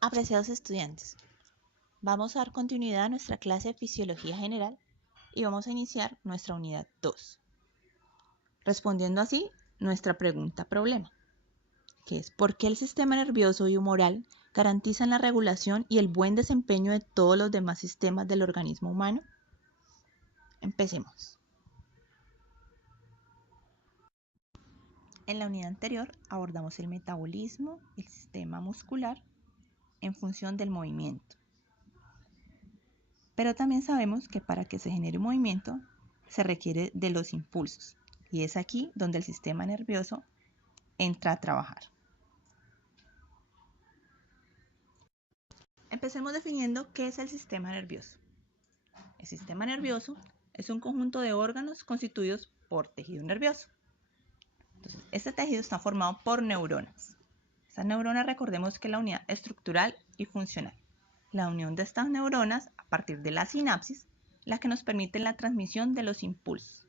Apreciados estudiantes, vamos a dar continuidad a nuestra clase de Fisiología General y vamos a iniciar nuestra unidad 2, respondiendo así nuestra pregunta problema, que es ¿por qué el sistema nervioso y humoral garantizan la regulación y el buen desempeño de todos los demás sistemas del organismo humano? Empecemos. En la unidad anterior abordamos el metabolismo, el sistema muscular, en función del movimiento. Pero también sabemos que para que se genere movimiento se requiere de los impulsos y es aquí donde el sistema nervioso entra a trabajar. Empecemos definiendo qué es el sistema nervioso. El sistema nervioso es un conjunto de órganos constituidos por tejido nervioso. Entonces, este tejido está formado por neuronas. Estas neuronas, recordemos que es la unidad estructural y funcional. La unión de estas neuronas a partir de la sinapsis, la que nos permite la transmisión de los impulsos.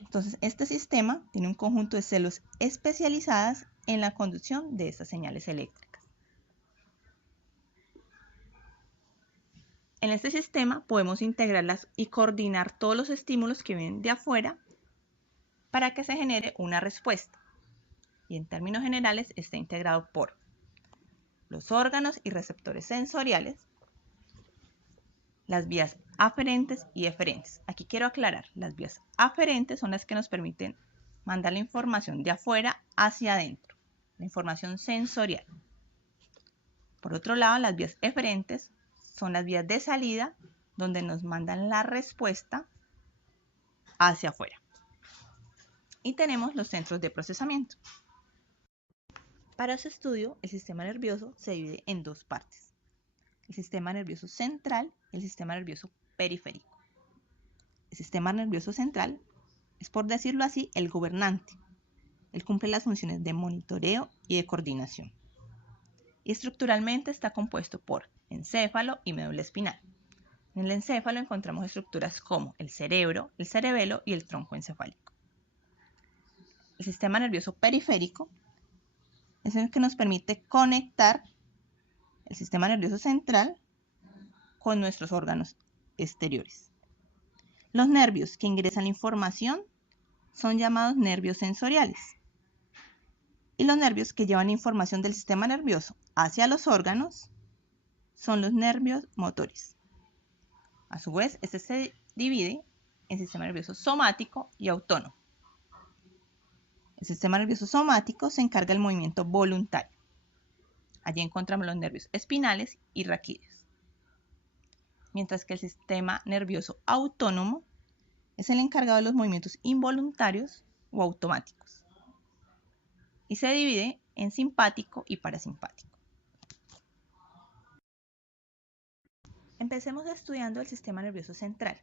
Entonces, este sistema tiene un conjunto de células especializadas en la conducción de estas señales eléctricas. En este sistema podemos integrarlas y coordinar todos los estímulos que vienen de afuera para que se genere una respuesta. Y en términos generales está integrado por los órganos y receptores sensoriales, las vías aferentes y eferentes. Aquí quiero aclarar, las vías aferentes son las que nos permiten mandar la información de afuera hacia adentro, la información sensorial. Por otro lado, las vías eferentes son las vías de salida donde nos mandan la respuesta hacia afuera. Y tenemos los centros de procesamiento. Para su estudio, el sistema nervioso se divide en dos partes: el sistema nervioso central y el sistema nervioso periférico. El sistema nervioso central es, por decirlo así, el gobernante. Él cumple las funciones de monitoreo y de coordinación. Y estructuralmente está compuesto por encéfalo y médula espinal. En el encéfalo encontramos estructuras como el cerebro, el cerebelo y el tronco encefálico. El sistema nervioso periférico es el que nos permite conectar el sistema nervioso central con nuestros órganos exteriores. Los nervios que ingresan la información son llamados nervios sensoriales. Y los nervios que llevan la información del sistema nervioso hacia los órganos son los nervios motores. A su vez, este se divide en sistema nervioso somático y autónomo. El sistema nervioso somático se encarga del movimiento voluntario. Allí encontramos los nervios espinales y raquídeos. Mientras que el sistema nervioso autónomo es el encargado de los movimientos involuntarios o automáticos. Y se divide en simpático y parasimpático. Empecemos estudiando el sistema nervioso central.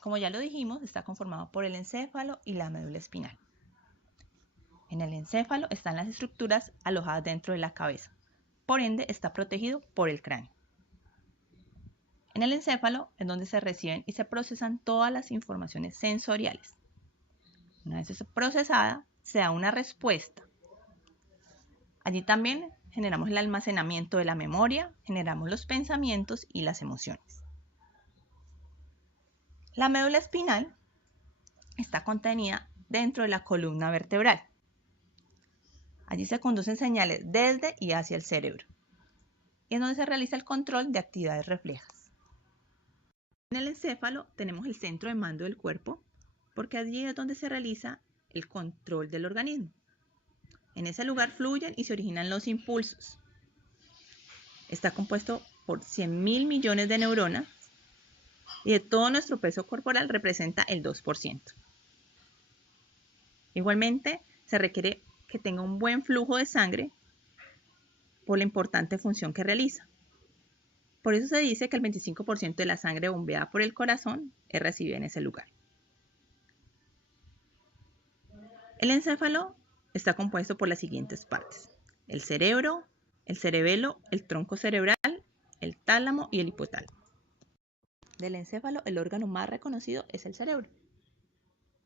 Como ya lo dijimos, está conformado por el encéfalo y la médula espinal. En el encéfalo están las estructuras alojadas dentro de la cabeza, por ende está protegido por el cráneo. En el encéfalo es donde se reciben y se procesan todas las informaciones sensoriales. Una vez procesada, se da una respuesta. Allí también generamos el almacenamiento de la memoria, generamos los pensamientos y las emociones. La médula espinal está contenida dentro de la columna vertebral. Allí se conducen señales desde y hacia el cerebro, y es donde se realiza el control de actividades reflejas. En el encéfalo tenemos el centro de mando del cuerpo, porque allí es donde se realiza el control del organismo. En ese lugar fluyen y se originan los impulsos. Está compuesto por 100.000 millones de neuronas y de todo nuestro peso corporal representa el 2%. Igualmente, se requiere que tenga un buen flujo de sangre por la importante función que realiza. Por eso se dice que el 25% de la sangre bombeada por el corazón es recibida en ese lugar. El encéfalo está compuesto por las siguientes partes: el cerebro, el cerebelo, el tronco cerebral, el tálamo y el hipotálamo. Del encéfalo, el órgano más reconocido es el cerebro.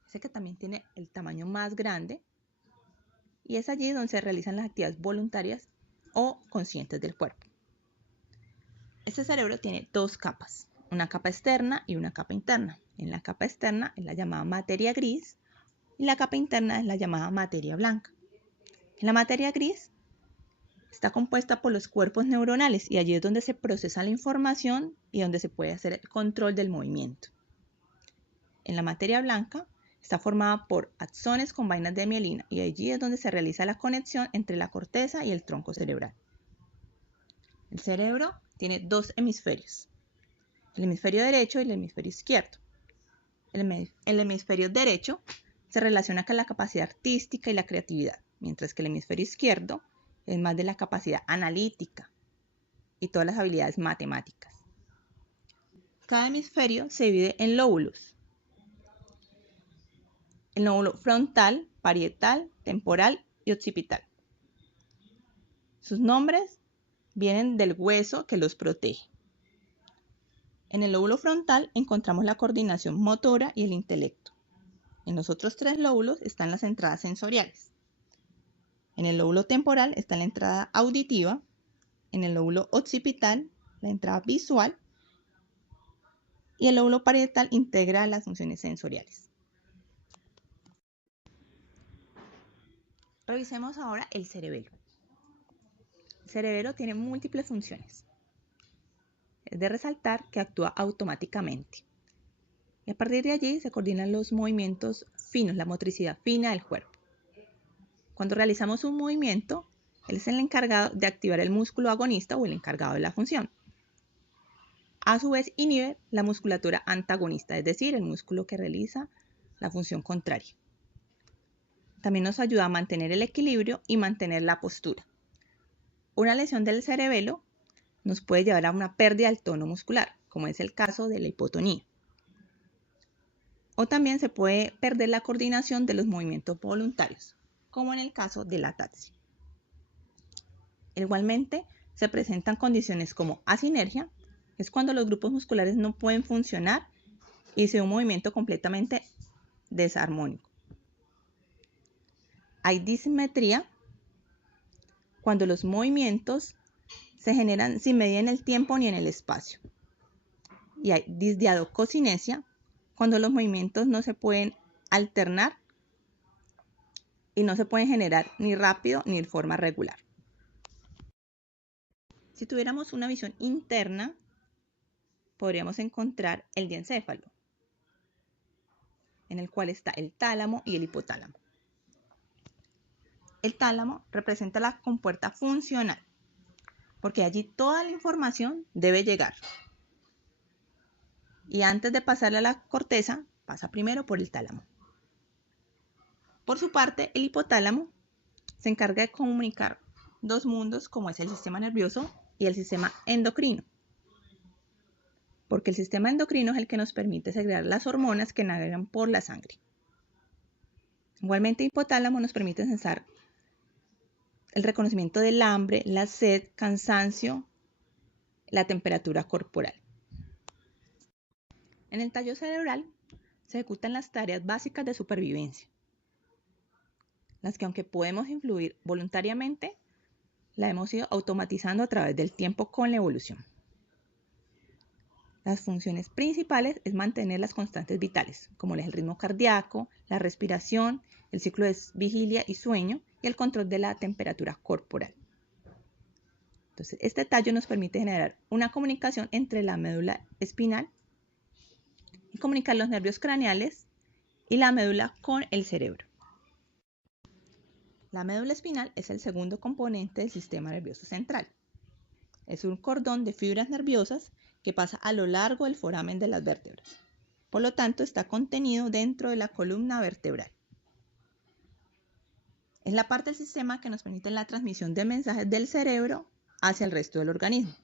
Ese que también tiene el tamaño más grande y es allí donde se realizan las actividades voluntarias o conscientes del cuerpo. Este cerebro tiene dos capas, una capa externa y una capa interna. En la capa externa es la llamada materia gris y la capa interna es la llamada materia blanca. En la materia gris está compuesta por los cuerpos neuronales y allí es donde se procesa la información y donde se puede hacer el control del movimiento. En la materia blanca está formada por axones con vainas de mielina y allí es donde se realiza la conexión entre la corteza y el tronco cerebral. El cerebro tiene dos hemisferios, el hemisferio derecho y el hemisferio izquierdo. El hemisferio derecho se relaciona con la capacidad artística y la creatividad, mientras que el hemisferio izquierdo es más de la capacidad analítica y todas las habilidades matemáticas. Cada hemisferio se divide en lóbulos. El lóbulo frontal, parietal, temporal y occipital. Sus nombres vienen del hueso que los protege. En el lóbulo frontal encontramos la coordinación motora y el intelecto. En los otros tres lóbulos están las entradas sensoriales. En el lóbulo temporal está la entrada auditiva, en el lóbulo occipital la entrada visual y el lóbulo parietal integra las funciones sensoriales. Revisemos ahora el cerebelo. El cerebelo tiene múltiples funciones. Es de resaltar que actúa automáticamente. Y a partir de allí se coordinan los movimientos finos, la motricidad fina del cuerpo. Cuando realizamos un movimiento, él es el encargado de activar el músculo agonista o el encargado de la función. A su vez, inhibe la musculatura antagonista, es decir, el músculo que realiza la función contraria. También nos ayuda a mantener el equilibrio y mantener la postura. Una lesión del cerebelo nos puede llevar a una pérdida del tono muscular, como es el caso de la hipotonía. O también se puede perder la coordinación de los movimientos voluntarios, como en el caso de la ataxia. Igualmente, se presentan condiciones como asinergia, que es cuando los grupos musculares no pueden funcionar y se ve un movimiento completamente desarmónico. Hay disimetría, cuando los movimientos se generan sin medida en el tiempo ni en el espacio. Y hay disdiadococinesia, cuando los movimientos no se pueden alternar y no se pueden generar ni rápido ni de forma regular. Si tuviéramos una visión interna, podríamos encontrar el diencéfalo, en el cual está el tálamo y el hipotálamo. El tálamo representa la compuerta funcional, porque allí toda la información debe llegar. Y antes de pasarle a la corteza, pasa primero por el tálamo. Por su parte, el hipotálamo se encarga de comunicar dos mundos, como es el sistema nervioso y el sistema endocrino. Porque el sistema endocrino es el que nos permite segregar las hormonas que navegan por la sangre. Igualmente, el hipotálamo nos permite sensar el reconocimiento del hambre, la sed, cansancio, la temperatura corporal. En el tallo cerebral se ejecutan las tareas básicas de supervivencia, las que aunque podemos influir voluntariamente, la hemos ido automatizando a través del tiempo con la evolución. Las funciones principales es mantener las constantes vitales, como el ritmo cardíaco, la respiración, el ciclo de vigilia y sueño y el control de la temperatura corporal. Entonces, este tallo nos permite generar una comunicación entre la médula espinal y comunicar los nervios craneales y la médula con el cerebro. La médula espinal es el segundo componente del sistema nervioso central. Es un cordón de fibras nerviosas que pasa a lo largo del foramen de las vértebras. Por lo tanto, está contenido dentro de la columna vertebral. Es la parte del sistema que nos permite la transmisión de mensajes del cerebro hacia el resto del organismo.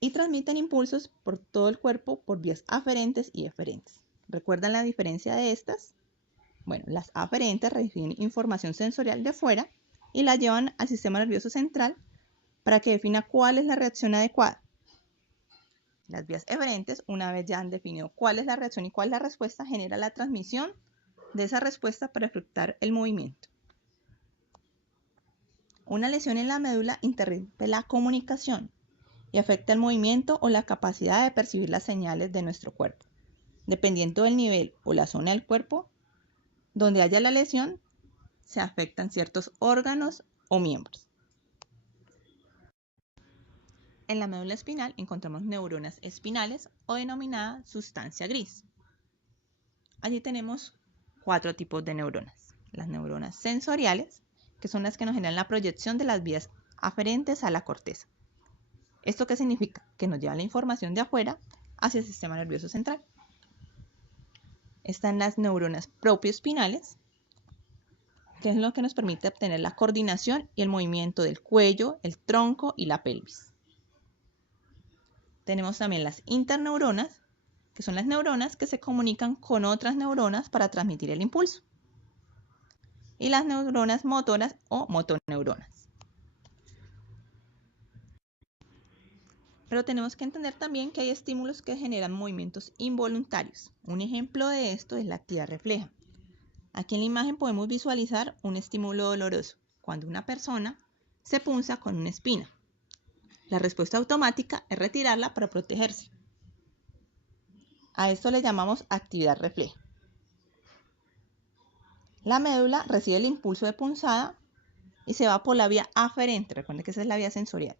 Y transmiten impulsos por todo el cuerpo por vías aferentes y eferentes. ¿Recuerdan la diferencia de estas? Bueno, las aferentes reciben información sensorial de fuera y la llevan al sistema nervioso central para que defina cuál es la reacción adecuada. Las vías eferentes, una vez ya han definido cuál es la reacción y cuál es la respuesta, genera la transmisión de esa respuesta para efectuar el movimiento. Una lesión en la médula interrumpe la comunicación y afecta el movimiento o la capacidad de percibir las señales de nuestro cuerpo. Dependiendo del nivel o la zona del cuerpo donde haya la lesión, se afectan ciertos órganos o miembros. En la médula espinal encontramos neuronas espinales o denominada sustancia gris. Allí tenemos 4 tipos de neuronas. Las neuronas sensoriales, que son las que nos generan la proyección de las vías aferentes a la corteza. ¿Esto qué significa? Que nos lleva la información de afuera hacia el sistema nervioso central. Están las neuronas propioespinales, que es lo que nos permite obtener la coordinación y el movimiento del cuello, el tronco y la pelvis. Tenemos también las interneuronas, que son las neuronas que se comunican con otras neuronas para transmitir el impulso. Y las neuronas motoras o motoneuronas. Pero tenemos que entender también que hay estímulos que generan movimientos involuntarios. Un ejemplo de esto es la actividad refleja. Aquí en la imagen podemos visualizar un estímulo doloroso, cuando una persona se punza con una espina. La respuesta automática es retirarla para protegerse. A esto le llamamos actividad refleja. La médula recibe el impulso de punzada y se va por la vía aferente. Recuerden que esa es la vía sensorial.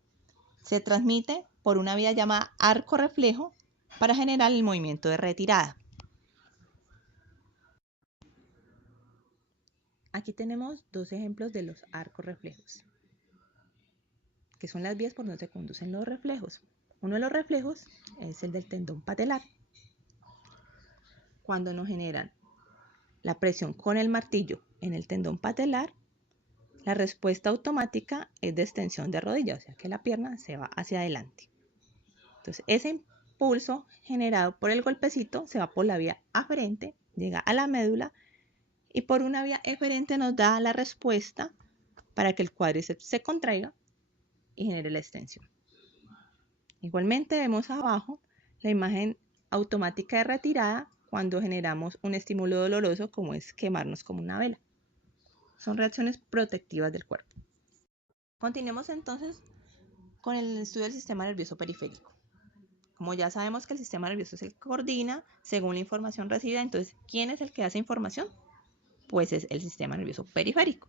Se transmite por una vía llamada arco reflejo para generar el movimiento de retirada. Aquí tenemos 2 ejemplos de los arcos reflejos, que son las vías por donde se conducen los reflejos. Uno de los reflejos es el del tendón patelar. Cuando nos generan la presión con el martillo en el tendón patelar, la respuesta automática es de extensión de rodilla, o sea que la pierna se va hacia adelante. Entonces, ese impulso generado por el golpecito se va por la vía aferente, llega a la médula y por una vía eferente nos da la respuesta para que el cuádriceps se contraiga y genere la extensión. Igualmente vemos abajo la imagen automática de retirada cuando generamos un estímulo doloroso como es quemarnos como una vela. Son reacciones protectivas del cuerpo. Continuemos entonces con el estudio del sistema nervioso periférico. Como ya sabemos que el sistema nervioso es el que coordina según la información recibida, entonces, ¿quién es el que hace información? Pues es el sistema nervioso periférico.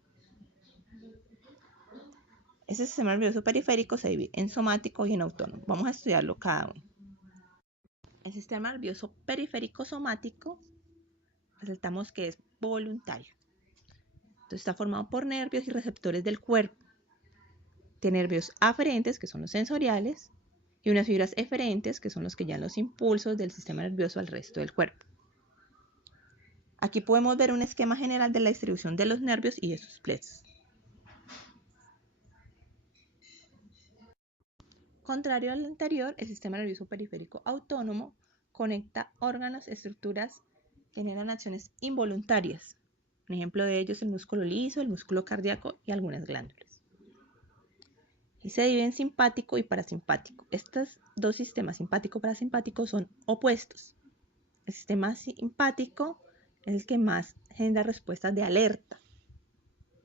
Ese sistema nervioso periférico se divide en somático y en autónomo. Vamos a estudiarlo cada uno. El sistema nervioso periférico somático, resaltamos que es voluntario. Entonces está formado por nervios y receptores del cuerpo. Tiene nervios aferentes, que son los sensoriales, y unas fibras eferentes, que son los que llevan los impulsos del sistema nervioso al resto del cuerpo. Aquí podemos ver un esquema general de la distribución de los nervios y de sus plexos. Contrario al anterior, el sistema nervioso periférico autónomo conecta órganos, estructuras, generan acciones involuntarias. Un ejemplo de ello es el músculo liso, el músculo cardíaco y algunas glándulas. Y se divide en simpático y parasimpático. Estos 2 sistemas, simpático y parasimpático, son opuestos. El sistema simpático es el que más genera respuestas de alerta,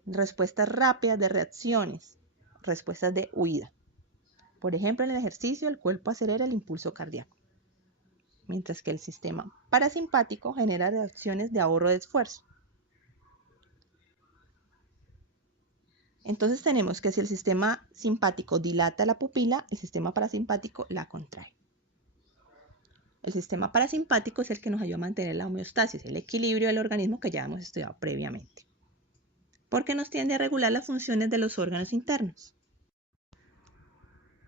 respuestas rápidas de reacciones, respuestas de huida. Por ejemplo, en el ejercicio el cuerpo acelera el impulso cardíaco, mientras que el sistema parasimpático genera reacciones de ahorro de esfuerzo. Entonces tenemos que si el sistema simpático dilata la pupila, el sistema parasimpático la contrae. El sistema parasimpático es el que nos ayuda a mantener la homeostasis, el equilibrio del organismo que ya hemos estudiado previamente, porque nos tiende a regular las funciones de los órganos internos.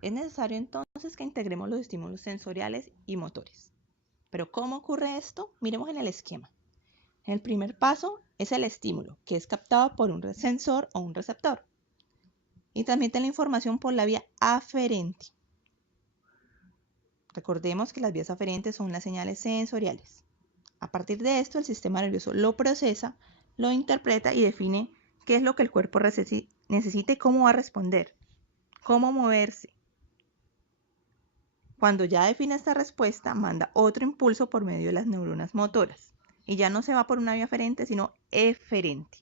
Es necesario entonces que integremos los estímulos sensoriales y motores. ¿Pero cómo ocurre esto? Miremos en el esquema. El primer paso es el estímulo, que es captado por un sensor o un receptor, y transmite la información por la vía aferente. Recordemos que las vías aferentes son las señales sensoriales. A partir de esto, el sistema nervioso lo procesa, lo interpreta y define qué es lo que el cuerpo necesita y cómo va a responder, cómo moverse. Cuando ya define esta respuesta, manda otro impulso por medio de las neuronas motoras, y ya no se va por una vía aferente, sino eferente,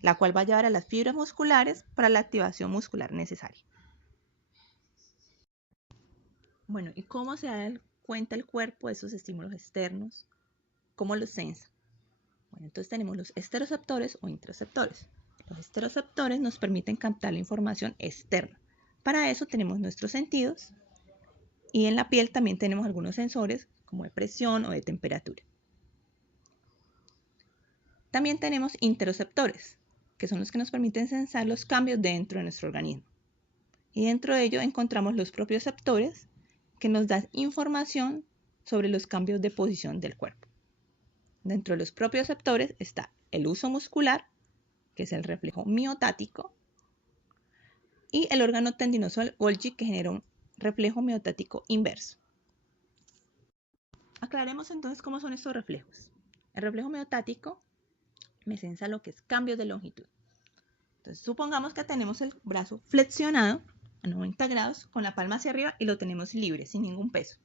la cual va a llevar a las fibras musculares para la activación muscular necesaria. Bueno, ¿y cómo se da cuenta el cuerpo de esos estímulos externos? ¿Cómo los sensa? Bueno, entonces tenemos los esteroceptores o interoceptores. Los esteroceptores nos permiten captar la información externa. Para eso tenemos nuestros sentidos y en la piel también tenemos algunos sensores como de presión o de temperatura. También tenemos interoceptores, que son los que nos permiten sensar los cambios dentro de nuestro organismo. Y dentro de ello encontramos los propioceptores, que nos dan información sobre los cambios de posición del cuerpo. Dentro de los propioceptores está el uso muscular, que es el reflejo miotático, y el órgano tendinoso Golgi, que genera un reflejo miotático inverso. Aclaremos entonces cómo son estos reflejos. El reflejo miotático me sensa lo que es cambios de longitud. Entonces, supongamos que tenemos el brazo flexionado a 90 grados con la palma hacia arriba y lo tenemos libre, sin ningún peso.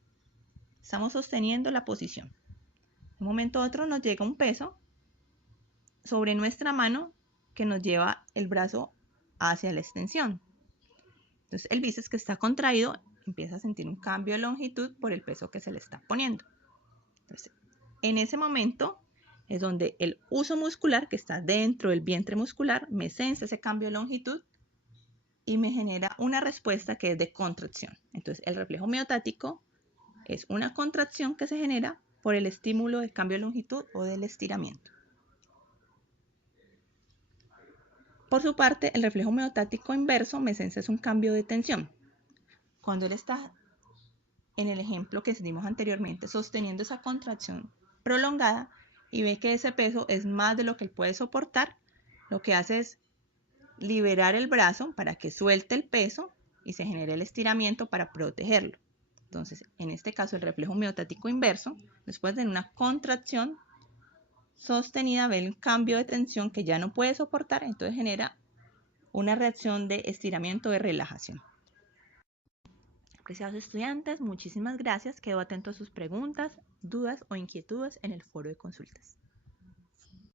Estamos sosteniendo la posición. De un momento a otro nos llega un peso sobre nuestra mano que nos lleva el brazo hacia la extensión. Entonces, el bíceps que está contraído empieza a sentir un cambio de longitud por el peso que se le está poniendo. Entonces, en ese momento es donde el uso muscular que está dentro del vientre muscular me sensa ese cambio de longitud y me genera una respuesta que es de contracción. Entonces, el reflejo miotático es una contracción que se genera por el estímulo de cambio de longitud o del estiramiento. Por su parte, el reflejo miotático inverso me sensa es un cambio de tensión. Cuando él está, en el ejemplo que dimos anteriormente, sosteniendo esa contracción prolongada y ve que ese peso es más de lo que él puede soportar, lo que hace es liberar el brazo para que suelte el peso y se genere el estiramiento para protegerlo. Entonces, en este caso, el reflejo miotático inverso, después de una contracción sostenida, ve el cambio de tensión que ya no puede soportar, entonces genera una reacción de estiramiento, de relajación. Apreciados estudiantes, muchísimas gracias. Quedo atento a sus preguntas, dudas o inquietudes en el foro de consultas.